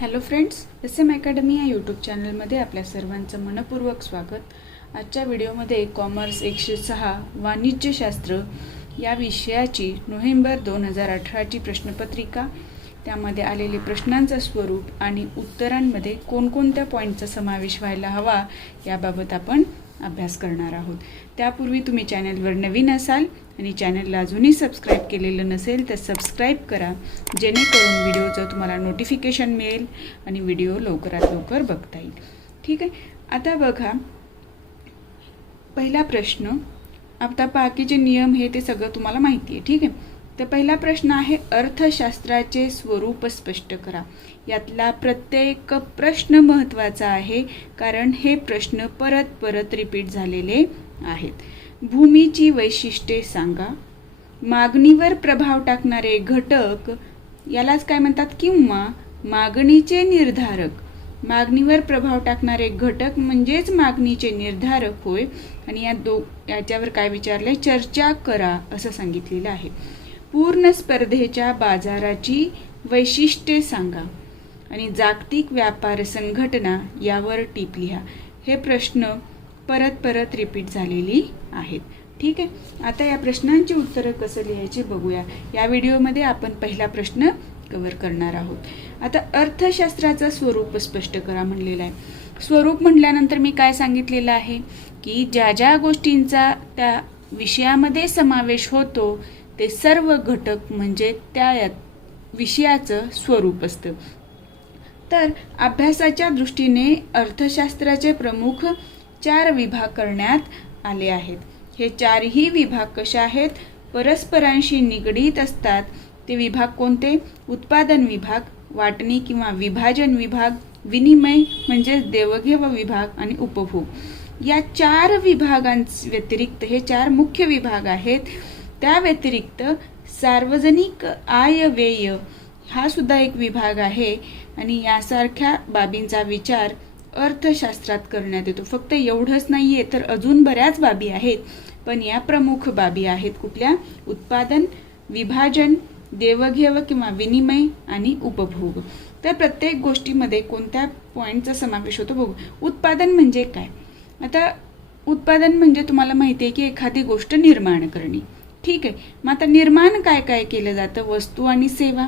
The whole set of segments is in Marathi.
हॅलो फ्रेंड्स, SM अकॅडमी या यूट्यूब चॅनलमध्ये आपल्या सर्वांचं मनपूर्वक स्वागत. आजच्या व्हिडिओमध्ये कॉमर्स 106 वाणिज्यशास्त्र या विषयाची नोव्हेंबर 2018ची प्रश्नपत्रिका, त्यामध्ये आलेले प्रश्नांचं स्वरूप आणि उत्तरांमध्ये कोणकोणत्या पॉईंटचा समावेश व्हायला हवा याबाबत आपण अभ्यास करणार आहोत. त्यापूर्वी तुम्ही चॅनलवर नवीन असाल आणि चॅनलला अजूनही सबस्क्राईब केलेलं नसेल तर सबस्क्राईब करा, जेणेकरून व्हिडिओचं तुम्हाला नोटिफिकेशन मिळेल आणि व्हिडिओ लवकरात लवकर बघता येईल. ठीक आहे, आता बघा पहिला प्रश्न. आता बाकीचे नियम हे ते सगळं तुम्हाला माहिती आहे. ठीक आहे, तर पहिला प्रश्न आहे अर्थशास्त्राचे स्वरूप स्पष्ट करा. यातला प्रत्येक प्रश्न महत्त्वाचा आहे, कारण हे प्रश्न परत परत रिपीट झालेले आहेत. भूमीची वैशिष्ट्ये सांगा. मागणीवर प्रभाव टाकणारे घटक यालाच काय म्हणतात, किंवा मागणीचे निर्धारक. मागणीवर प्रभाव टाकणारे घटक म्हणजेच मागणीचे निर्धारक होय. आणि याच्यावर काय विचारले, चर्चा करा असं सांगितलेलं आहे. पूर्ण स्पर्धेच्या बाजाराची वैशिष्ट्ये सांगा आणि जागतिक व्यापार संघटना यावर टिप लिहा. हे प्रश्न परत परत रिपीट झालेली आहेत. ठीक आहे, आता या प्रश्नांची उत्तरं कसं लिहायची बघूया. या व्हिडिओमध्ये आपण पहिला प्रश्न कव्हर करणार आहोत. आता अर्थशास्त्राचं स्वरूप स्पष्ट करा म्हणलेलं आहे. स्वरूप म्हटल्यानंतर मी काय सांगितलेलं आहे की ज्या ज्या गोष्टींचा त्या विषयामध्ये समावेश होतो ते सर्व घटक म्हणजे त्या विषयाचं स्वरूप असतं. तर अभ्यासाच्या दृष्टीने अर्थशास्त्राचे प्रमुख 4 विभाग करण्यात आले आहेत. हे 4ही विभाग कसे आहेत, परस्परांशी निगडीत असतात. ते विभाग कोणते, उत्पादन विभाग, वाटणी किंवा विभाजन विभाग, विनिमय म्हणजे देवघेव विभाग आणि उपभोग. या 4 व्यतिरिक्त हे 4 मुख्य विभाग आहेत. त्या व्यतिरिक्त सार्वजनिक आय व्यय हा सुद्धा एक विभाग आहे आणि यासारख्या बाबींचा विचार अर्थशास्त्रात करण्यात येतो. फक्त एवढंच नाहीये, तर अजून बऱ्याच बाबी आहेत, पण या प्रमुख बाबी आहेत कुठल्या, उत्पादन, विभाजन, देवघेव किंवा विनिमय आणि उपभोग. तर प्रत्येक गोष्टीमध्ये कोणत्या पॉईंटचा समावेश होतो बघू. उत्पादन म्हणजे काय. आता उत्पादन म्हणजे तुम्हाला माहिती आहे की एखादी गोष्ट निर्माण करणे. ठीक आहे, मग आता निर्माण काय काय केलं जातं, वस्तू आणि सेवा.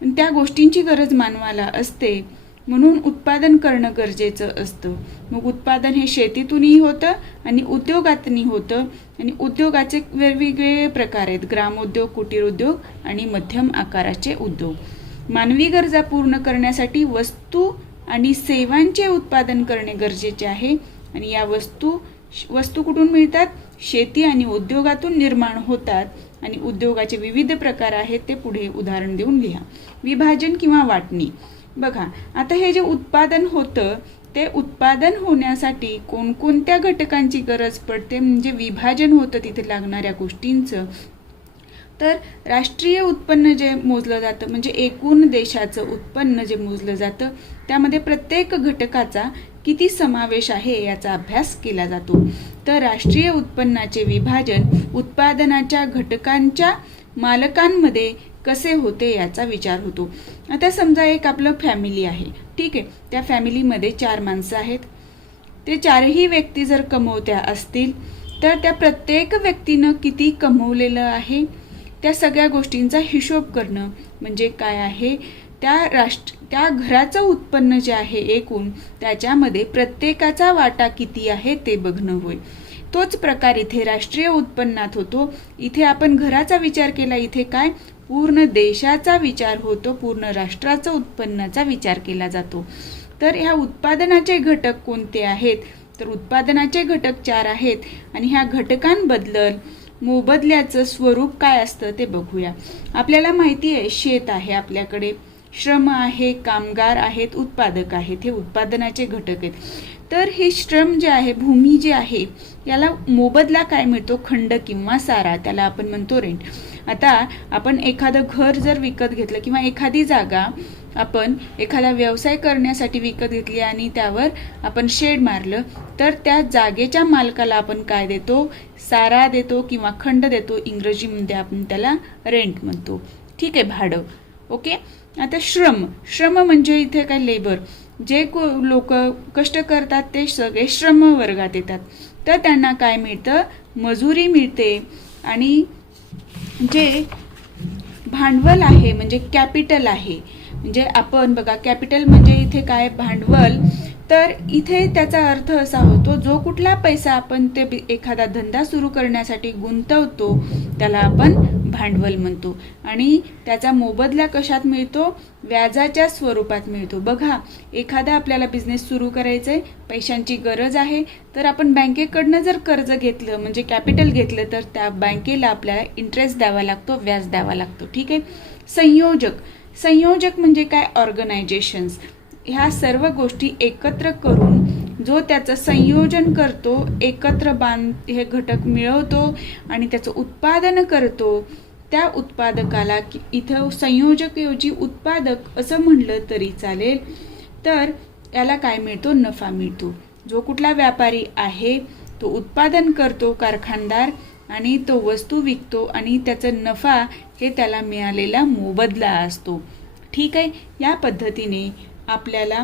त्या गोष्टींची गरज मानवाला असते, म्हणून उत्पादन करणं गरजेचं असतं. मग उत्पादन हे शेतीतूनही होतं आणि उद्योगातूनही होतं. आणि उद्योगाचे वेगवेगळे प्रकार आहेत, ग्रामोद्योग, कुटीर उद्योग आणि मध्यम आकाराचे उद्योग. मानवी गरजा पूर्ण करण्यासाठी वस्तू आणि सेवांचे उत्पादन करणे गरजेचे आहे. आणि या वस्तू कुठून मिळतात, शेती आणि उद्योगातून निर्माण होतात. आणि उद्योगाचे विविध प्रकार आहेत, ते पुढे उदाहरण देऊन लिहा. विभाजन किंवा वाटणी. बघा, आता हे जे उत्पादन होतं ते उत्पादन होण्यासाठी कोणकोणत्या घटकांची गरज पडते, म्हणजे विभाजन होतं तिथे लागणाऱ्या गोष्टींचं. तर राष्ट्रीय उत्पन्न जे मोजलं जातं म्हणजे एकूण देशाचं उत्पन्न जे मोजलं जातं त्यामध्ये प्रत्येक घटकाचा किती समावेश आहे याचा अभ्यास केला जातो. तर राष्ट्रीय उत्पन्नाचे विभाजन उत्पादनाच्या घटकांच्या मालकांमध्ये कसे होते याचा विचार होतो. आता समजा एक आपलं फॅमिली आहे. ठीक आहे, त्या फॅमिलीमध्ये 4 माणसं आहेत. ते 4ही व्यक्ती जर कमवत्या असतील तर त्या प्रत्येक व्यक्तीनं किती कमवलेलं आहे त्या सगळ्या गोष्टींचा हिशोब करणं म्हणजे काय आहे, त्या घराचं उत्पन्न जे आहे एकूण त्याच्यामध्ये प्रत्येकाचा वाटा किती आहे ते बघणं होय. तोच प्रकार इथे राष्ट्रीय उत्पन्नात होतो. इथे आपण घराचा विचार केला, इथे काय पूर्ण देशाचा विचार होतो, पूर्ण राष्ट्राचा उत्पन्नाचा विचार केला जातो. तर ह्या उत्पादनाचे घटक कोणते आहेत, तर उत्पादनाचे घटक 4 आहेत. आणि ह्या घटकांबद्दल मोबदल्याचं स्वरूप काय असतं ते बघूया. आपल्याला माहिती आहे शेत आहे, आपल्याकडे श्रम आहे, कामगार आहेत, उत्पादक आहेत, हे उत्पादनाचे घटक आहेत. तर हे श्रम जे आहे, भूमी जे आहे, याला मोबदला काय मिळतो, खंड किंवा सारा, त्याला आपण म्हणतो रेंट. आता आपण एखादं घर जर विकत घेतलं किंवा एखादी जागा आपण एखादा व्यवसाय करण्यासाठी विकत घेतली आणि त्यावर आपण शेड मारलं तर त्या जागेच्या मालकाला आपण काय देतो, सारा देतो किंवा खंड देतो. इंग्रजीमध्ये आपण त्याला रेंट म्हणतो. ठीक आहे, भाडं. ओके. आता श्रम म्हणजे इथे काय लेबर, जे लोक कष्ट करतात ते सगळे श्रम वर्गात येतात. तर त्यांना काय मिळतं, मजुरी मिळते. आणि जे भांडवल आहे म्हणजे कॅपिटल आहे, म्हणजे आपण बघा कॅपिटल म्हणजे इथे काय भांडवल, तर इथे त्याचा अर्थ असा होतो जो कुठला पैसा आपण ते एखादा धंदा सुरू करण्यासाठी गुंतवतो त्याला आपण भांडवल म्हणतो. आणि त्याचा मोबदला कशात मिळतो, व्याजाच्या स्वरूपात मिळतो. बघा एखादा आपल्याला बिझनेस सुरू करायचा आहे, पैशांची गरज आहे, तर आपण बँकेकडनं जर कर्ज घेतलं म्हणजे कॅपिटल घेतलं तर त्या बँकेला आपल्याला इंटरेस्ट द्यावा लागतो, व्याज द्यावा लागतो. ठीक आहे. संयोजक म्हणजे काय, ऑर्गनायझेशन्स. ह्या सर्व गोष्टी एकत्र करून जो त्याचं संयोजन करतो, एकत्र हे घटक मिळवतो आणि त्याचं उत्पादन करतो, त्या उत्पादकाला इथं संयोजकऐवजी उत्पादक असं म्हणलं तरी चालेल. तर याला काय मिळतो, नफा मिळतो. जो कुठला व्यापारी आहे तो उत्पादन करतो, कारखानदार, आणि तो वस्तू विकतो आणि त्याचा नफा हे त्याला मिळालेला मोबदला असतो. ठीक आहे. या पद्धतीने आपल्याला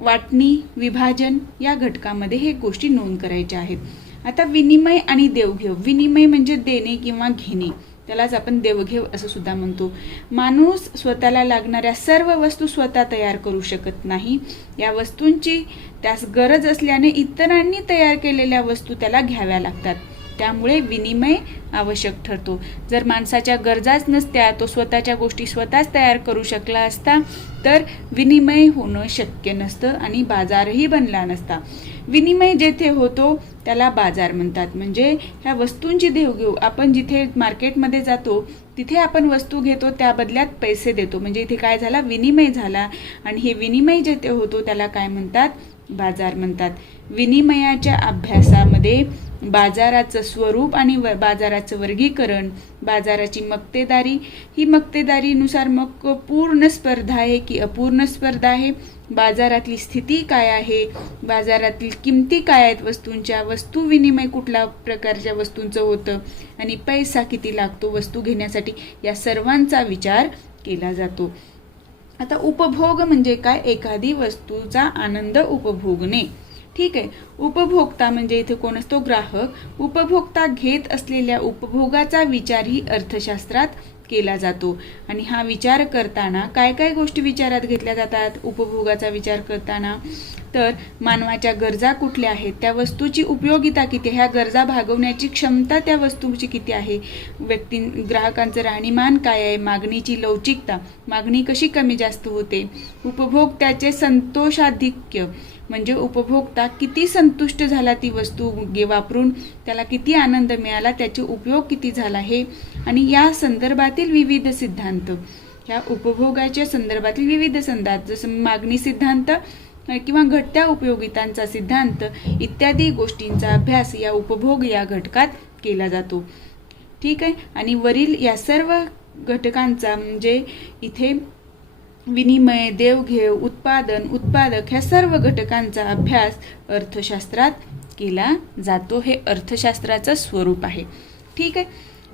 वाटणी, विभाजन या घटकामध्ये हे गोष्टी नोंद करायच्या आहेत. आता विनिमय आणि देवघेव. विनिमय म्हणजे देणे किंवा घेणे, त्यालाच आपण देवघेव असं सुद्धा म्हणतो. माणूस स्वतःला लागणाऱ्या सर्व वस्तू स्वतः तयार करू शकत नाही. या वस्तूंची त्यास गरज असल्याने इतरांनी तयार केलेल्या वस्तू त्याला घ्याव्या लागतात. त्यामुळे विनिमय आवश्यक ठरतो. जर माणसाच्या गरजाच नसत्या, तो स्वतःच्या गोष्टी स्वतःच तयार करू शकला असता तर विनिमय होणं शक्य नसतं आणि बाजारही बनला नसता. विनिमय जेथे होतो त्याला बाजार म्हणतात. म्हणजे ह्या वस्तूंची देवघेव, आपण जिथे मार्केटमध्ये जातो तिथे आपण वस्तू घेतो, त्या बदल्यात पैसे देतो, म्हणजे इथे काय झाला, विनिमय झाला. आणि हे विनिमय जेथे होतो त्याला काय म्हणतात, बाजार म्हणतात. विनिमयाच्या अभ्यासामध्ये बाजाराचं स्वरूप आणि बाजाराचं वर्गीकरण, बाजाराची मक्तेदारी, ही मक्तेदारीनुसार मग पूर्ण स्पर्धा आहे की अपूर्ण स्पर्धा आहे, बाजारातली स्थिती काय आहे, बाजारातील किमती काय आहेत वस्तूंच्या, वस्तू विनिमय कुठल्या प्रकारच्या वस्तूंचं होतं आणि पैसा किती लागतो वस्तू घेण्यासाठी, या सर्वांचा विचार केला जातो. आता उपभोग म्हणजे काय, एखादी वस्तूचा आनंद उपभोगणे. ठीक आहे. उपभोक्ता म्हणजे इथे कोण असतो, ग्राहक. उपभोक्ता घेत असलेल्या उपभोगाचा विचारही अर्थशास्त्रात केला जातो. आणि हा विचार करताना काय काय गोष्टी विचारात घेतल्या जातात उपभोगाचा विचार करताना, तर मानवाच्या गरजा कुठल्या आहेत, त्या वस्तूची उपयोगिता किती, ह्या गरजा भागवण्याची क्षमता त्या वस्तूची किती आहे, ग्राहकांचं राहणीमान काय आहे, मागणीची लवचिकता, मागणी कशी कमी जास्त होते, उपभोक्त्याचे संतोषाधिक्य म्हणजे उपभोक्ता किती संतुष्ट झाला ती वस्तू वापरून, त्याला किती आनंद मिळाला, त्याचे उपयोग किती झाला हे, आणि या संदर्भातील विविध सिद्धांत, ह्या उपभोगाच्या संदर्भातील विविध सिद्धांत जसं मागणी सिद्धांत किंवा घटत्या उपयोगितांचा सिद्धांत इत्यादी गोष्टींचा अभ्यास या उपभोग या घटकात केला जातो. ठीक आहे. आणि वरील या सर्व घटकांचा म्हणजे इथे विनिमय, देवघेव, उत्पादन, उत्पादक ह्या सर्व घटकांचा अभ्यास अर्थशास्त्रात केला जातो. हे अर्थशास्त्राचं स्वरूप आहे. ठीक आहे.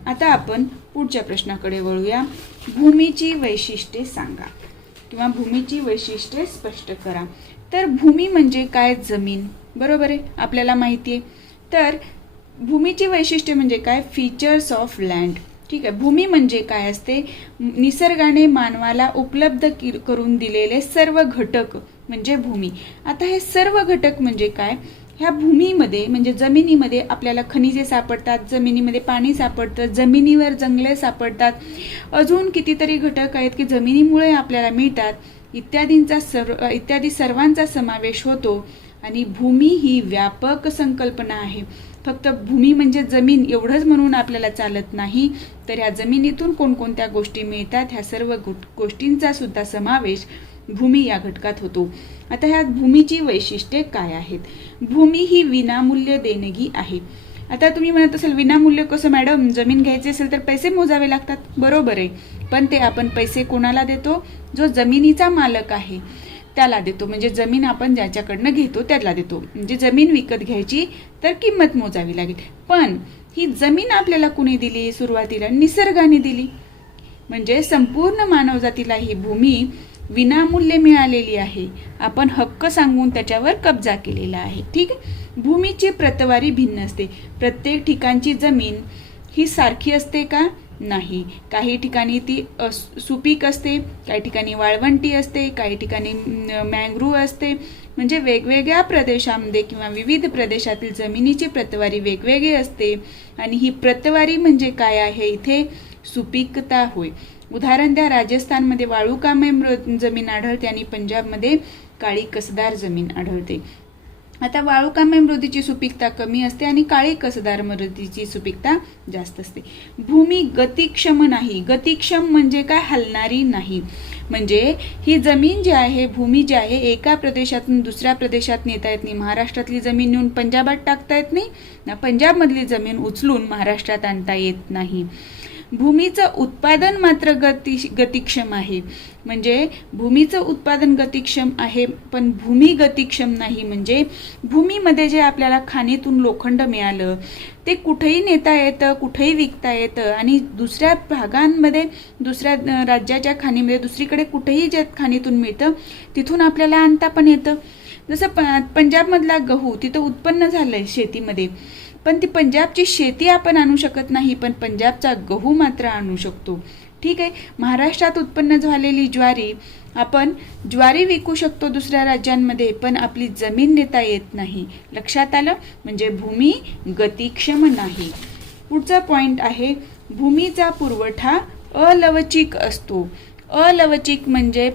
आता आपण पुढच्या प्रश्नाकडे वळूया. भूमीची वैशिष्ट्ये सांगा किंवा भूमीची वैशिष्ट्ये स्पष्ट करा. तर भूमी म्हणजे काय, जमीन. बरोबर आहे, आपल्याला माहिती आहे. तर भूमीची वैशिष्ट्ये म्हणजे काय, फीचर्स ऑफ लँड. ठीक आहे. भूमी म्हणजे काय असते, निसर्गाने मानवाला उपलब्ध करून दिलेले सर्व घटक म्हणजे भूमी. आता हे सर्व घटक म्हणजे काय, ह्या भूमीमध्ये म्हणजे जमिनीमध्ये आपल्याला खनिजे सापडतात, जमिनीमध्ये पाणी सापडतं, जमिनीवर जंगले सापडतात, अजून कितीतरी घटक आहेत की जमिनीमुळे आपल्याला मिळतात, इत्यादी सर्वांचा समावेश होतो. आणि भूमी ही व्यापक संकल्पना आहे. फक्त भूमी म्हणजे जमीन एवढंच म्हणून आपल्याला चालत नाही, तर ह्या जमिनीतून कोणकोणत्या गोष्टी मिळतात ह्या सर्व गोष्टींचा सुद्धा समावेश भूमी या घटकात होतो. आता ह्या भूमीची वैशिष्ट्ये काय आहेत. भूमी ही विनामूल्य देणगी आहे. आता तुम्ही म्हणत असाल विनामूल्य कसं मॅडम, जमीन घ्यायची असेल तर पैसे मोजावे लागतात. बरोबर आहे, पण ते आपण पैसे कोणाला देतो, जो जमिनीचा मालक आहे त्याला देतो. म्हणजे जमीन आपण ज्याच्याकडनं घेतो त्याला देतो. म्हणजे जमीन विकत घ्यायची तर किंमत मोजावी लागेल. पण ही जमीन आपल्याला कुणी दिली, सुरुवातीला निसर्गाने दिली. म्हणजे संपूर्ण मानवजातीला ही भूमी विनामूल्य मिळालेली आहे. आपण हक्क सांगून त्याच्यावर कब्जा केलेला आहे. ठीक आहे. भूमीची प्रतवारी भिन्न असते. प्रत्येक ठिकाणची जमीन ही सारखी असते का? नाही. काही ठिकाणी ती सुपीक असते, काही ठिकाणी वाळवंटी असते, काही ठिकाणी मॅंग्रोव्ह असते. म्हणजे वेगवेगळ्या प्रदेशामध्ये किंवा विविध प्रदेशातील जमिनीची प्रतवारी वेगवेगळी असते. आणि ही प्रतवारी म्हणजे काय आहे? इथे सुपीकता होय. उदाहरण द्या. राजस्थानमध्ये वाळूकामय जमीन आढळते आणि पंजाबमध्ये काळी कसदार जमीन आढळते. आता वाळूकामय मृदेची सुपीकता कमी असते आणि काळी कसदार मृदेची सुपीकता जास्त असते. भूमी गतिक्षम नाही. गतिक्षम म्हणजे काय? हलणारी नाही. म्हणजे ही जमीन जी आहे, भूमी जी आहे, एका प्रदेशातून दुसऱ्या प्रदेशात नेता येत नाही. महाराष्ट्रातली जमीन नेऊन पंजाबात टाकता येत नाही ना, पंजाबमधली जमीन उचलून महाराष्ट्रात आणता येत नाही. भूमीचं उत्पादन मात्र गतिक्षम आहे. म्हणजे भूमीचं उत्पादन गतिक्षम आहे, पण भूमी गतिक्षम नाही. म्हणजे भूमीमध्ये जे आपल्याला खाणीतून लोखंड मिळालं ते कुठेही नेता येतं, कुठेही विकता येतं आणि दुसऱ्या भागांमध्ये, दुसऱ्या राज्याच्या खाणीमध्ये, दुसरीकडे कुठेही जे खाणीतून मिळतं तिथून आपल्याला आणता पण येतं. जसं पंजाबमधला गहू तिथं उत्पन्न झालंय शेतीमध्ये, पण ती पंजाबची शेती आपण आणू शकत नाही, पण पंजाबचा गहू मात्र आणू शकतो. ठीक आहे. महाराष्ट्रात उत्पन्न झालेली ज्वारी, आपण ज्वारी विकू शकतो दुसऱ्या राज्यांमध्ये, पण आपली जमीन नेता येत नाही. लक्षात आलं? म्हणजे भूमी गतिक्षम नाही. पुढचा पॉइंट आहे, भूमीचा पुरवठा अलवचिक असतो. अलवचिक म्हणजे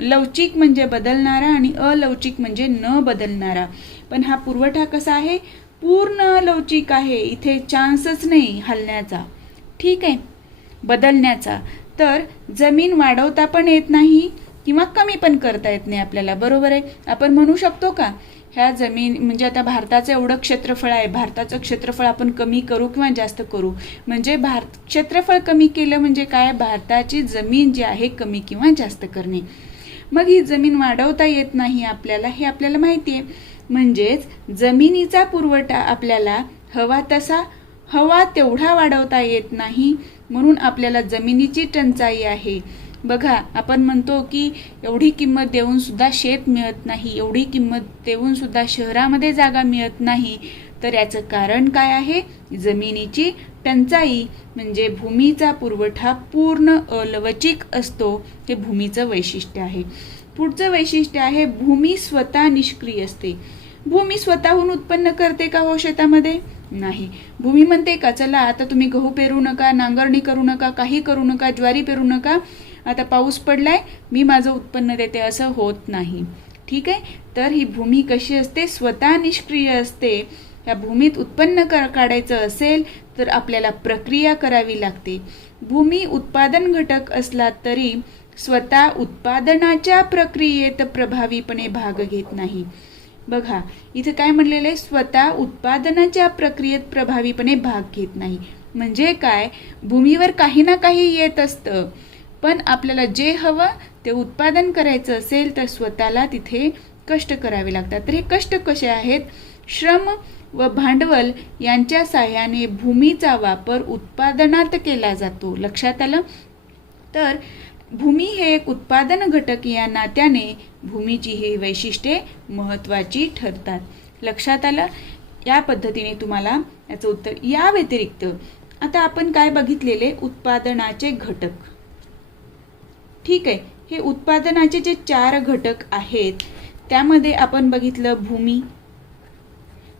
लवचिक म्हणजे बदलणारा आणि अलवचिक म्हणजे न बदलणारा. पण हा पुरवठा कसा आहे? पूर्ण लवचिक आहे. इथे चान्सच नाही हलण्याचा. ठीक आहे, बदलण्याचा. तर जमीन वाढवता पण येत नाही किंवा कमी पण करता येत नाही आपल्याला. बरोबर आहे. आपण म्हणू शकतो का ह्या जमीन, म्हणजे आता भारताचं एवढं क्षेत्रफळ आहे, भारताचं क्षेत्रफळ आपण कमी करू किंवा जास्त करू? म्हणजे क्षेत्रफळ कमी केलं म्हणजे काय? भारताची जमीन जी आहे कमी किंवा जास्त करणे. मग ही जमीन वाढवता येत नाही आपल्याला, हे आपल्याला माहिती आहे. म्हणजेच जमिनीचा पुरवठा आपल्याला हवा तेवढा वाढवता येत नाही, म्हणून आपल्याला जमिनीची टंचाई आहे. बघा, आपण म्हणतो की एवढी किंमत देऊन सुद्धा शेत मिळत नाही, एवढी किंमत देऊन सुद्धा शहरामध्ये जागा मिळत नाही. तर याचं कारण काय आहे? जमिनीची टंचाई. म्हणजे भूमीचा पुरवठा पूर्ण अलवचिक असतो. हे भूमीचं वैशिष्ट्य आहे. पुढचं वैशिष्ट्य आहे, भूमी स्वतः निष्क्रिय असते. भूमी स्वतःहून उत्पन्न करते का हो शेतामध्ये? नाही. भूमी म्हणते का चला आता तुम्ही गहू पेरू नका, नांगरणी करू नका, काही करू नका, ज्वारी पेरू नका, आता पाऊस पडलाय, मी माझं उत्पन्न देते, असं होत नाही. ठीक आहे. तर ही भूमी कशी असते? स्वतः निष्क्रिय असते. या भूमीत उत्पन्न काढायचं असेल तर आपल्याला प्रक्रिया करावी लागते. भूमी उत्पादन घटक असला तरी स्वतः उत्पादनाच्या प्रक्रियेत प्रभावीपणे भाग घेत नाही. बघा, इथे काय म्हणलेलं आहे? स्वतः उत्पादनाच्या प्रक्रियेत प्रभावीपणे भाग घेत नाही. म्हणजे काय? भूमीवर काही ना काही येत असतं, पण आपल्याला जे हवं ते उत्पादन करायचं असेल तर स्वतःला तिथे कष्ट करावे लागतात. तर हे कष्ट कसे आहेत? श्रम व भांडवल यांच्या साह्याने भूमीचा वापर उत्पादनात केला जातो. लक्षात आलं? तर भूमी हे एक उत्पादन घटक या नात्याने भूमीची ही वैशिष्ट्ये महत्त्वाची ठरतात. लक्षात आलं? या पद्धतीने तुम्हाला याचं उत्तर. या व्यतिरिक्त आता आपण काय बघितलेले? उत्पादनाचे घटक. ठीक आहे. हे उत्पादनाचे जे 4 घटक आहेत त्यामध्ये आपण बघितलं भूमी,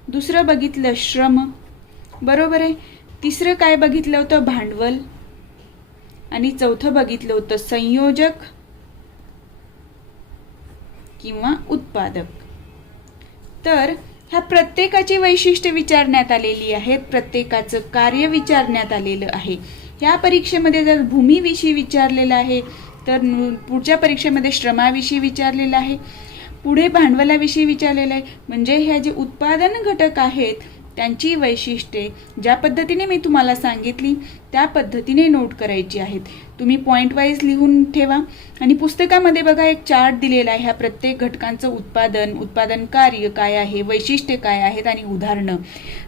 दुसरं बघितलं श्रम, बरोबर आहे. तिसरं काय बघितलं होतं? भांडवल. आणि चौथं बघितलं होतं संयोजक किंवा उत्पादक. तर ह्या प्रत्येकाची वैशिष्ट्ये विचारण्यात आलेली आहेत, प्रत्येकाचं कार्य विचारण्यात आलेलं आहे. ह्या परीक्षेमध्ये जर भूमीविषयी विचारलेलं आहे तर पुढच्या परीक्षेमध्ये श्रमाविषयी विचारलेलं आहे, पुढे भांडवलाविषयी विचारलेलं आहे. म्हणजे ह्या जे उत्पादन घटक आहेत त्यांची वैशिष्ट्ये ज्या पद्धतीने मी तुम्हाला सांगितली त्या पद्धतीने नोट करायची आहेत. तुम्ही पॉईंट वाईज लिहून ठेवा. आणि पुस्तकामध्ये बघा एक चार्ट दिलेला आहे. ह्या प्रत्येक घटकांचं उत्पादन कार्य काय आहे, वैशिष्ट्ये काय आहेत आणि उदाहरणं.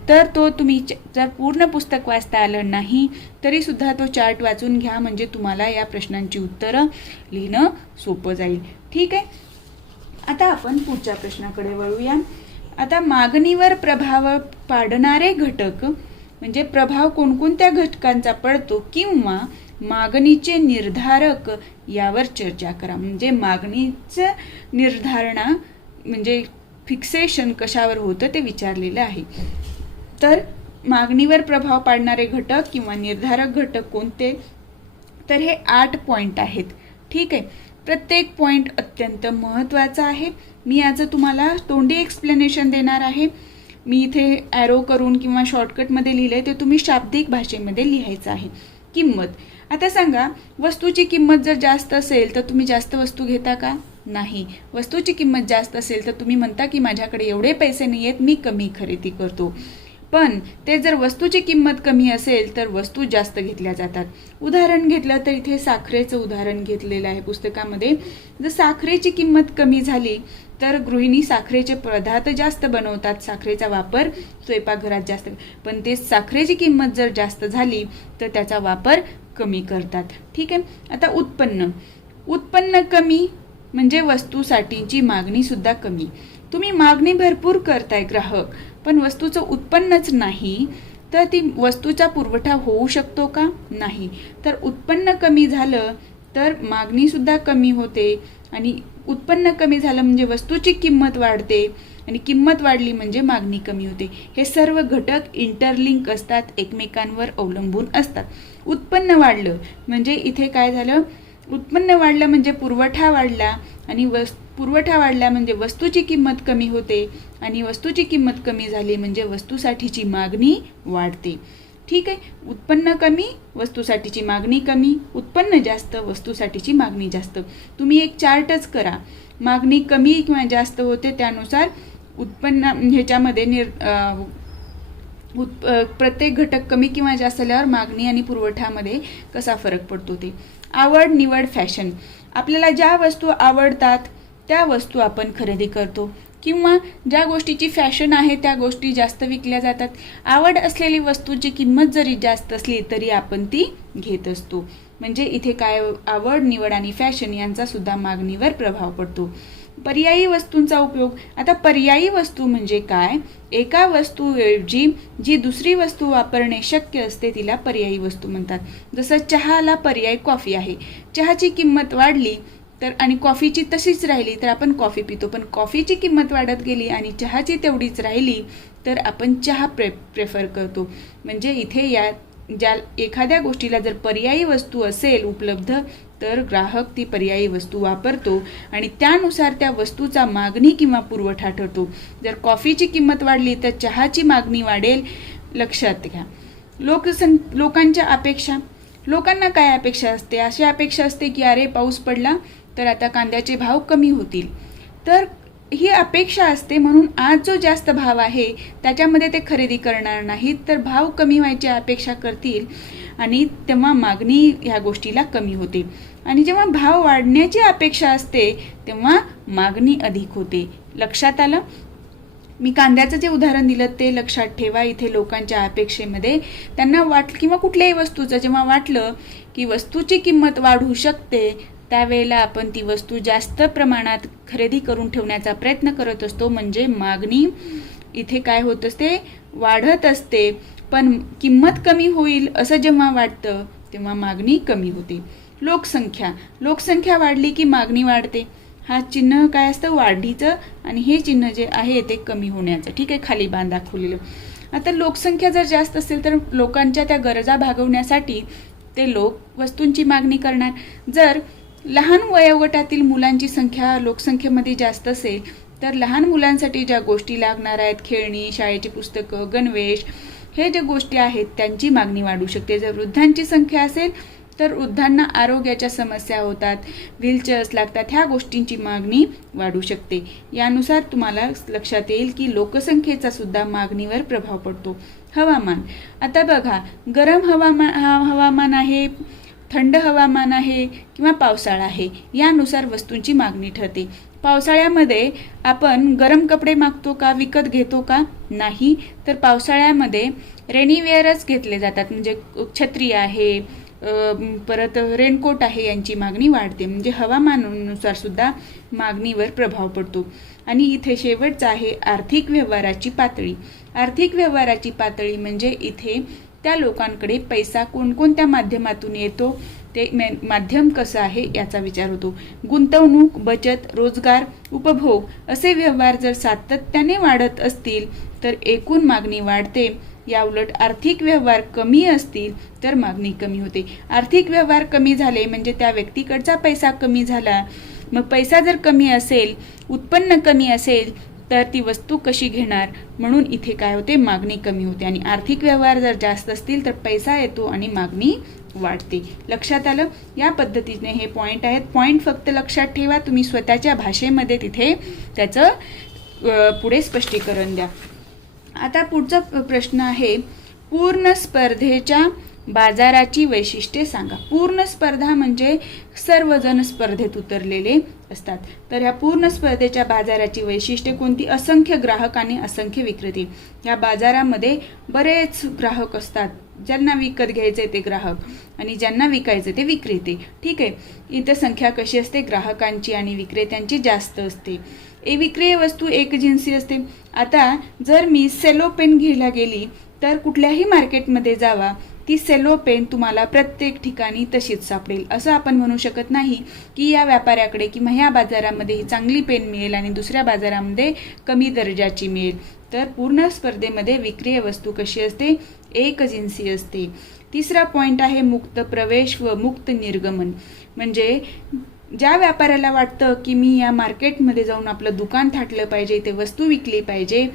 तर तो तुम्ही जर पूर्ण पुस्तक वाचता आलं नाही तरी सुद्धा तो चार्ट वाचून घ्या, म्हणजे तुम्हाला या प्रश्नांची उत्तरं लिहिणं सोपं जाईल. ठीक आहे. आता आपण पुढच्या प्रश्नाकडे वळूया. आता मागणीवर प्रभाव पाडणारे घटक म्हणजे प्रभाव कोणकोणत्या घटकांचा पडतो किंवा मागणीचे निर्धारक यावर चर्चा करा. म्हणजे मागणीचं निर्धारणा म्हणजे फिक्सेशन कशावर होतं ते विचारलेलं आहे. तर मागणीवर प्रभाव पाडणारे घटक किंवा निर्धारक घटक कोणते, तर हे 8 पॉईंट आहेत. ठीक आहे. प्रत्येक पॉईंट अत्यंत महत्त्वाचा आहे. मी आज तुम्हाला तोंडी एक्सप्लेनेशन देणार आहे. मी इथे ॲरो करून किंवा शॉर्टकटमध्ये लिहिलं आहे, ते तुम्ही शाब्दिक भाषेमध्ये लिहायचं आहे. किंमत. आता सांगा, वस्तूची किंमत जर जास्त असेल तर तुम्ही जास्त वस्तू घेता का? नाही. वस्तूची किंमत जास्त असेल तर तुम्ही म्हणता की माझ्याकडे एवढे पैसे नाही आहेत, मी कमी खरेदी करतो. पण ते जर वस्तूची किंमत कमी असेल तर वस्तू जास्त घेतल्या जातात. उदाहरण घेतलं तर इथे साखरेचं उदाहरण घेतलेलं आहे पुस्तकामध्ये. जर साखरेची किंमत कमी झाली तर गृहिणी साखरेचे पदार्थ जास्त बनवतात, साखरेचा वापर स्वयंपाकघरात जास्त. पण ते साखरेची किंमत जर जास्त झाली तर त्याचा वापर कमी करतात. ठीक आहे. आता उत्पन्न कमी म्हणजे वस्तूसाठीची मागणी सुद्धा कमी. तुम्ही मागणी भरपूर करताय ग्राहक, पण वस्तूचं उत्पन्नच नाही तर ती वस्तूचा पुरवठा होऊ शकतो का? नाही. तर उत्पन्न कमी झालं तर मागणी सुद्धा कमी होते आणि उत्पन्न कमी झालं म्हणजे वस्तूची किंमत वाढते आणि किंमत वाढली म्हणजे मागणी कमी होते. हे सर्व घटक इंटरलिंक असतात, एकमेकांवर अवलंबून असतात. उत्पन्न वाढलं म्हणजे इथे काय झालं, उत्पन्न वाढलं म्हणजे पुरवठा वाढला आणि पुरवठा वाढला म्हणजे वस्तूची किंमत कमी होते आणि वस्तूची किंमत कमी झाली म्हणजे वस्तूसाठीची मागणी वाढते. ठीक आहे. उत्पन्न कमी, वस्तूसाठीची मागणी कमी, उत्पन्न जास्त, वस्तूसाठीची मागणी जास्त. तुम्ही एक चार्टच करा. मागणी कमी किंवा जास्त होते त्यानुसार उत्पन्न ह्याच्यामध्ये प्रत्येक घटक कमी किंवा जास्त झाल्यावर मागणी आणि पुरवठ्यामध्ये कसा फरक पडतो ते. आवड निवड फॅशन. आपल्याला ज्या वस्तू आवडतात त्या वस्तू आपण खरेदी करतो किंवा ज्या गोष्टीची फॅशन आहे त्या गोष्टी जास्त विकल्या जातात. आवड असलेली वस्तूची किंमत जरी जास्त असली तरी आपण ती घेत असतो. म्हणजे इथे काय, आवड निवड आणि फॅशन यांचा सुद्धा मागणीवर प्रभाव पडतो. पर्यायी वस्तूंचा उपयोग. आता पर्यायी वस्तू म्हणजे काय, एका वस्तूऐवजी जी दुसरी वस्तू वापरणे शक्य असते तिला पर्यायी वस्तू म्हणतात. जसं चहाला पर्याय कॉफी आहे. चहाची किंमत वाढली तर आणि कॉफीची तशीच राहिली तर आपण कॉफी पितो, पण कॉफीची किंमत वाढत गेली आणि चहाची तेवढीच राहिली तर आपण चहा प्रेफर करतो. म्हणजे इथे या ज्या एखाद्या गोष्टीला जर पर्यायी वस्तू असेल उपलब्ध तर ग्राहक ती पर्यायी वस्तू वापरतो आणि त्यानुसार त्या वस्तूचा मागणी किंवा पुरवठा ठरतो. जर कॉफीची किंमत वाढली तर चहाची मागणी वाढेल. लक्षात घ्या. लोकांच्या अपेक्षा. लोकांना काय अपेक्षा असते, अशी अपेक्षा असते की अरे पाऊस पडला तर आता कांद्याचे भाव कमी होतील. तर ही अपेक्षा असते, म्हणून आज जो जास्त भाव आहे त्याच्यामध्ये ते खरेदी करणार नाहीत तर भाव कमी व्हायची अपेक्षा करतील आणि तेव्हा मागणी ह्या गोष्टीला कमी होते. आणि जेव्हा भाव वाढण्याची अपेक्षा असते तेव्हा मागणी अधिक होते. लक्षात आलं. मी कांद्याचं जे उदाहरण दिलं ते लक्षात ठेवा. इथे लोकांच्या अपेक्षेमध्ये त्यांना वाटलं किंवा कुठल्याही वस्तूचं जेव्हा वाटलं की वस्तूची किंमत वाढू शकते त्यावेळेला आपण ती वस्तू जास्त प्रमाणात खरेदी करून ठेवण्याचा प्रयत्न करत असतो. म्हणजे मागणी इथे काय होत असते, वाढत असते. पण किंमत कमी होईल असं जेव्हा वाटतं तेव्हा मागणी कमी होते. लोकसंख्या वाढली की मागणी वाढते. हा चिन्ह काय असतं, वाढीचं, आणि हे चिन्ह जे आहे ते कमी होण्याचं. ठीक आहे, खाली बाण दाखवलेलं. आता लोकसंख्या जर जास्त असेल तर लोकांच्या त्या गरजा भागवण्यासाठी ते लोक वस्तूंची मागणी करणार. जर लहान वयोगटातील मुलांची संख्या लोकसंख्येमध्ये जास्त असेल तर लहान मुलांसाठी ज्या गोष्टी लागणार आहेत, खेळणी, शाळेची पुस्तकं, गणवेश, हे ज्या गोष्टी आहेत त्यांची मागणी वाढू शकते. जर वृद्धांची संख्या असेल तर वृद्धांना आरोग्याच्या समस्या होतात, व्हीलचेअर्स लागतात, ह्या गोष्टींची मागणी वाढू शकते. यानुसार तुम्हाला लक्षात येईल की लोकसंख्येचा सुद्धा मागणीवर प्रभाव पडतो. हवामान, आता बघा, गरम हवामान आहे, थंड हवामान आहे किंवा पावसाळा आहे, यानुसार वस्तूंची मागणी ठरते. पावसाळ्यामध्ये आपण गरम कपडे मागतो का, विकत घेतो का? नाही. तर पावसाळ्यामध्ये रेनीवेअरच घेतले जातात, म्हणजे छत्री आहे, परत रेनकोट आहे, यांची मागणी वाढते. म्हणजे हवामानानुसार सुद्धा मागणीवर प्रभाव पडतो. आणि इथे शेवटचं आहे आर्थिक व्यवहाराची पातळी. आर्थिक व्यवहाराची पातळी म्हणजे इथे त्या लोकांकडे पैसा कोणकोणत्या माध्यमातून येतो, ते माध्यम कसं आहे याचा विचार होतो. गुंतवणूक, बचत, रोजगार, उपभोग असे व्यवहार जर सातत्याने वाढत असतील तर एकूण मागणी वाढते. याउलट आर्थिक व्यवहार कमी असतील तर मागणी कमी होते. आर्थिक व्यवहार कमी झाले म्हणजे त्या व्यक्तीकडचा पैसा कमी झाला. मग पैसा जर कमी असेल, उत्पन्न कमी असेल तर ती वस्तू कशी घेणार, म्हणून इथे काय होते, मागणी कमी होते. आणि आर्थिक व्यवहार जर जास्त असतील तर पैसा येतो आणि मागणी वाढते. लक्षात आलं? या पद्धतीने हे पॉईंट आहेत. पॉईंट फक्त लक्षात ठेवा, तुम्ही स्वतःच्या भाषेमध्ये तिथे त्याचं पुढे स्पष्टीकरण द्या. आता पुढचा प्रश्न आहे, पूर्ण स्पर्धेच्या बाजाराची वैशिष्ट्ये सांगा. पूर्ण स्पर्धा म्हणजे सर्वजण स्पर्धेत उतरलेले असतात. तर ह्या पूर्ण स्पर्धेच्या बाजाराची वैशिष्ट्ये कोणती? असंख्य ग्राहक आणि असंख्य विक्रेते. या बाजारामध्ये बरेच ग्राहक असतात, ज्यांना विकत घ्यायचे ते ग्राहक आणि ज्यांना विकायचे ते विक्रेते. ठीक आहे. इथं संख्या कशी असते? ग्राहकांची आणि विक्रेत्यांची जास्त असते. विक्रिय वस्तू एकजिन्सी असते. आता जर मी सेलो पेन घ्यायला गेली तर कुठल्याही मार्केटमध्ये जावा, ती सेलो पेन तुम्हाला प्रत्येक ठिकाणी तशीच सापडेल. असं आपण म्हणू शकत नाही की या व्यापाऱ्याकडे किंवा ह्या बाजारामध्ये ही चांगली पेन मिळेल आणि दुसऱ्या बाजारामध्ये कमी दर्जाची मिळेल. तर पूर्ण स्पर्धेमध्ये विक्रिय वस्तू कशी असते? एकजिन्सी असते. तिसरा पॉईंट आहे मुक्त प्रवेश व मुक्त निर्गमन. म्हणजे ज्या व्यापाऱ्याला वाटतं की मी या मार्केटमध्ये जाऊन आपलं दुकान थाटलं पाहिजे, इथे वस्तू विकली पाहिजे,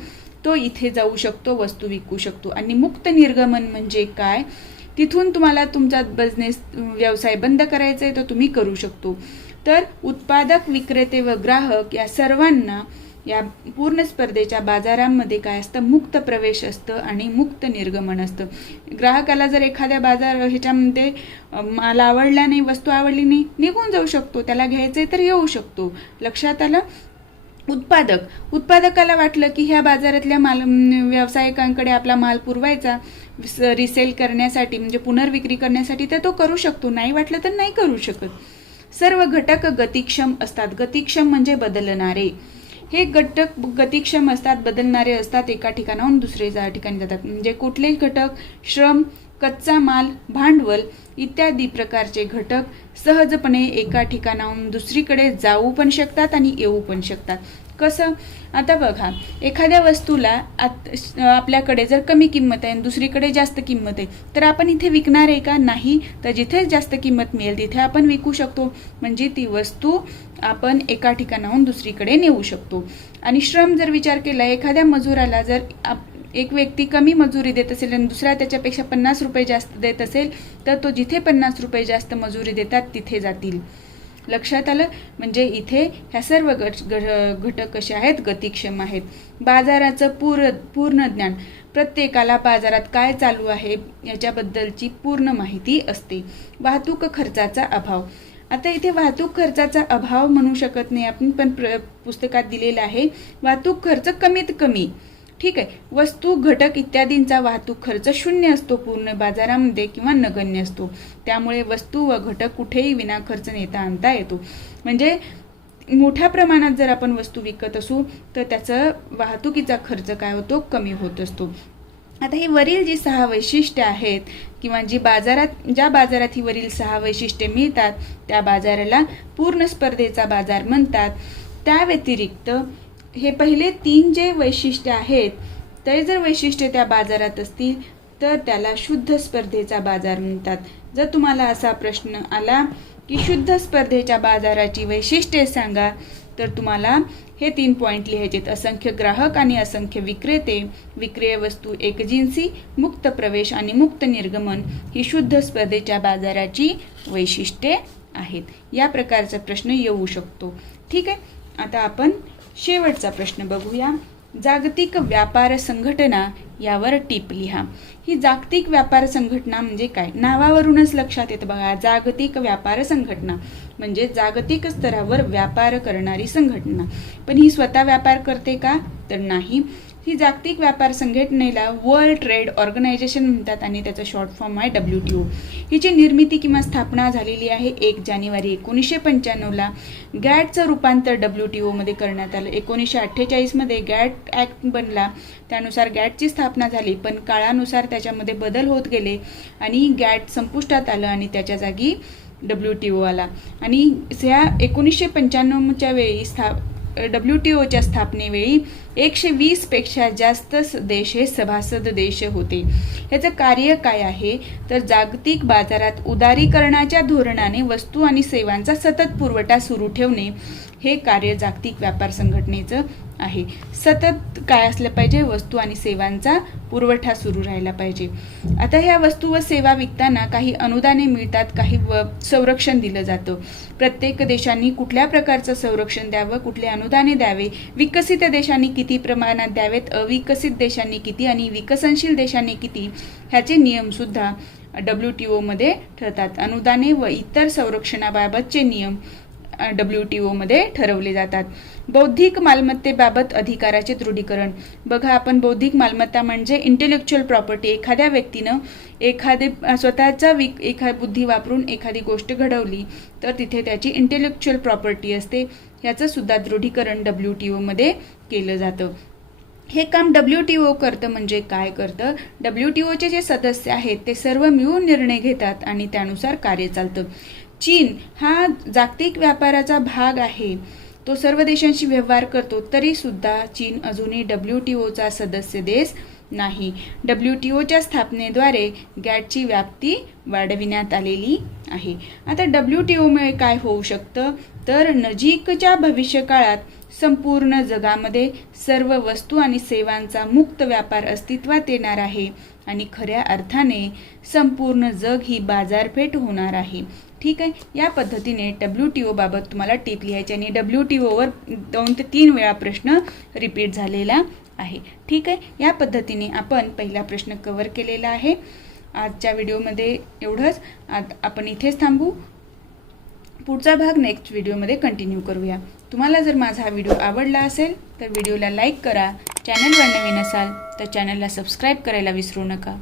तो इथे जाऊ शकतो, वस्तू विकू शकतो. आणि मुक्त निर्गमन म्हणजे काय? तिथून तुम्हाला तुमचा बिझनेस व्यवसाय बंद करायचा आहे तर तुम्ही करू शकतो. तर उत्पादक, विक्रेते व ग्राहक या सर्वांना या पूर्ण स्पर्धेच्या बाजारामध्ये काय असतं? मुक्त प्रवेश असतं आणि मुक्त निर्गमन असतं. ग्राहकाला जर एखाद्या ह्याच्यामध्ये माल आवडला नाही, वस्तू आवडली नाही, निघून जाऊ शकतो. त्याला घ्यायचंय तर येऊ शकतो. लक्षात आलं? उत्पादकाला वाटलं की ह्या बाजारातल्या व्यावसायिकांकडे आपला माल पुरवायचा रिसेल करण्यासाठी, म्हणजे पुनर्विक्री करण्यासाठी, तर तो करू शकतो. नाही वाटलं तर नाही करू शकत. सर्व घटक गतिक्षम असतात. गतिक्षम म्हणजे बदलणारे. हे घटक गतिक्षम असतात, बदलणारे असतात, एका ठिकाणाहून दुसऱ्या ठिकाणी जातात. म्हणजे कुठलेही घटक, श्रम, कच्चा माल, भांडवल इत्यादी प्रकारचे घटक सहजपणे एका ठिकाणाहून दुसरीकडे जाऊ पण शकतात आणि येऊ पण शकतात. कसं? आता बघा, एखाद्या वस्तूला आपल्याकडे जर कमी किंमत आहे आणि दुसरीकडे जास्त किंमत आहे, तर आपण इथे विकणार आहे का? नाही. तर जिथे जास्त किंमत मिळेल तिथे आपण विकू शकतो. म्हणजे ती वस्तू आपण एका ठिकाणाहून दुसरीकडे नेऊ शकतो. आणि श्रम जर विचार केला, एखाद्या मजुराला जर एक व्यक्ती कमी मजुरी देत असेल आणि दुसरा त्याच्यापेक्षा 50 रुपये जास्त देत असेल, तर तो जिथे 50 रुपये जास्त मजुरी देतात तिथे जातील. लक्षात आलं? म्हणजे इथे ह्या सर्व घटक कसे आहेत? गतिक्षम आहेत. बाजाराचं पूर्ण ज्ञान. प्रत्येकाला बाजारात काय चालू आहे याच्याबद्दलची पूर्ण माहिती असते. वाहतूक खर्चाचा अभाव. आता इथे वाहतूक खर्चाचा अभाव म्हणू शकत नाही आपण, पण पुस्तकात दिलेला आहे वाहतूक खर्च कमीत कमी. ठीक आहे. वस्तू, घटक इत्यादींचा वाहतूक खर्च 0 असतो पूर्ण बाजारामध्ये किंवा नगण्य असतो. त्यामुळे वस्तू व घटक कुठेही विना खर्च नेता आणता येतो. म्हणजे मोठ्या प्रमाणात जर आपण वस्तू विकत असू तर त्याचं वाहतुकीचा खर्च काय होतो? कमी होत असतो. आता ही वरील जी 6 वैशिष्ट्ये आहेत किंवा ज्या बाजारात ही वरील 6 वैशिष्ट्ये मिळतात त्या बाजाराला पूर्ण स्पर्धेचा बाजार म्हणतात. त्या व्यतिरिक्त हे पहिले 3 जे वैशिष्ट्य आहेत ते जर वैशिष्ट्ये त्या बाजारात असतील तर त्याला शुद्ध स्पर्धेचा बाजार म्हणतात. जर तुम्हाला असा प्रश्न आला की शुद्ध स्पर्धेच्या बाजाराची वैशिष्ट्ये सांगा, तर तुम्हाला हे 3 पॉईंट लिहायचेत. असंख्य ग्राहक आणि असंख्य विक्रेते, विक्रिय वस्तू एकजिन्सी, मुक्त प्रवेश आणि मुक्त निर्गमन ही शुद्ध स्पर्धेच्या बाजाराची वैशिष्ट्ये आहेत. या प्रकारचा प्रश्न येऊ शकतो. ठीक आहे. आता आपण शेवटचा प्रश्न बघूया. जागतिक व्यापार संघटना यावर टिप लिहा. ही जागतिक व्यापार संघटना म्हणजे काय? नावावरूनच लक्षात येतं बघा. जागतिक व्यापार संघटना म्हणजे जागतिक स्तरावर व्यापार करणारी संघटना. पण ही स्वतः व्यापार करते का? तर नाही. ही जागतिक व्यापार संघटनेला वर्ल्ड ट्रेड ऑर्गनायझेशन म्हणतात आणि त्याचा शॉर्ट फॉर्म आहे WTO. हिची निर्मिती किंवा स्थापना झालेली आहे 1 जानेवारी 1995ला. गॅटचं रूपांतर WTO मध्ये करण्यात आलं. 1948 मध्ये गॅट ॲक्ट बनला, त्यानुसार गॅटची स्थापना झाली. पण काळानुसार त्याच्यामध्ये बदल होत गेले आणि गॅट संपुष्टात आलं आणि त्याच्या जागी WTO आला. आणि ह्या 1995च्या वेळी WTOच्या स्थापनेवेळी 120 पेक्षा जास्त देश हे सभासद देश होते. याचं कार्य काय आहे? तर जागतिक बाजारात उदारीकरणाच्या धोरणाने वस्तू आणि सेवांचा सतत पुरवठा सुरू ठेवणे हे कार्य जागतिक व्यापार संघटनेचं आहे. सतत काय असलं पाहिजे? वस्तू आणि सेवांचा पुरवठा सुरू राहायला पाहिजे. आता ह्या वस्तू व सेवा विकताना काही अनुदाने मिळतात, काही संरक्षण दिलं जातं. प्रत्येक देशांनी कुठल्या प्रकारचं संरक्षण द्यावं, कुठले अनुदाने द्यावे, विकसित देशांनी किती प्रमाणात द्यावेत, अविकसित देशांनी किती आणि विकसनशील देशांनी किती, ह्याचे नियम सुद्धा WTO मध्ये ठरतात. अनुदाने व इतर संरक्षणाबाबतचे नियम WTO मध्ये ठरवले जातात. बौद्धिक मालमत्तेबाबत अधिकाराचे दृढीकरण. बघा, आपण बौद्धिक मालमत्ता म्हणजे इंटेलेक्च्युअल प्रॉपर्टी. एखाद्या व्यक्तीनं स्वतःचा बुद्धी वापरून एखादी गोष्ट घडवली तर तिथे त्याची इंटेलेक्च्युअल प्रॉपर्टी असते. याचं सुद्धा दृढीकरण WTO मध्ये केलं जातं. हे काम WTO करतं म्हणजे काय करतं? WTOचे जे सदस्य आहेत ते सर्व मिळून निर्णय घेतात आणि त्यानुसार कार्य चालतं. चीन हा जागतिक व्यापाराचा भाग आहे. तो सर्व देशांशी व्यवहार करतो, तरी सुद्धा चीन अजूनही WTOचा सदस्य देश नाही. WTOच्या स्थापनेद्वारे गॅटची व्याप्ती वाढविण्यात आलेली आहे. आता WTOमुळे काय होऊ शकतं? तर नजीकच्या भविष्यकाळात संपूर्ण जगामध्ये सर्व वस्तू आणि सेवांचा मुक्त व्यापार अस्तित्वात येणार आहे आणि खऱ्या अर्थाने संपूर्ण जग ही बाजारपेठ होणार आहे. ठीक आहे. या पद्धतीने WTO बाबत तुम्हाला टिप लिहायची आणि WTOवर 2 ते 3 वेळा प्रश्न रिपीट झालेला आहे. ठीक आहे. या पद्धतीने आपण पहिला प्रश्न कव्हर केलेला आहे. आजच्या व्हिडिओमध्ये एवढंच. आपण इथेच थांबू. पुढचा भाग नेक्स्ट व्हिडिओमध्ये कंटिन्यू करूया. तुम्हाला जर माझा हा व्हिडिओ आवडला असेल तर व्हिडिओला लाईक करा. चॅनलवर नवीन असाल तर चॅनलला सबस्क्राईब करायला विसरू नका.